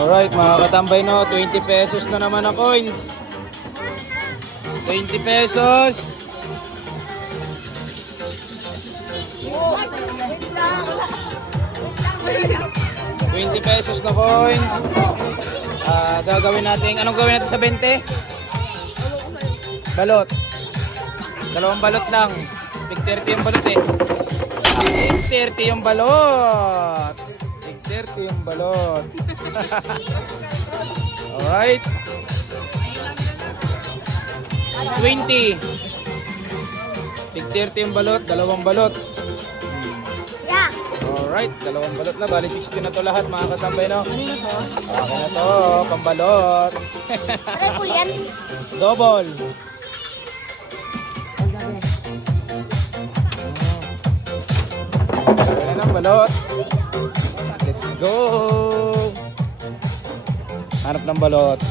Alright mga katambay, no, 20 pesos na naman ang coins. 20 pesos. $20 na coins. Gagawin natin, anong gawin natin sa 20? Balot. Dalawang balot lang. Big 30 yung balot eh. Big 30 yung balot. Big 30 yung balot. Alright. 20. Big 30 yung balot. Dalawang balot. Alright, dalawang balot na. Bali 60 na to lahat mga katambay, no? Ano na to? Okay na to, pambalot. Ano po yan? Double. Ayan ang balot. Let's go. Hanap ng balot.